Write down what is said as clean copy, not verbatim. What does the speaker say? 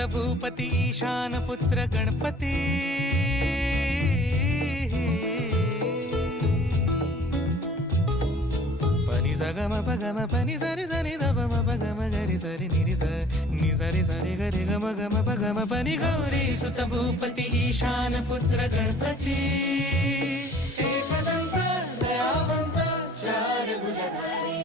सुत भूपती ईशान पुत्र गणपती पनी सगम पगम पनी सरी सरी दबम पगम गरी सरी निरी नि सरी सरी गरी गम गम पगम पनी गौरी सुत भूपती ईशान पुत्र गणपती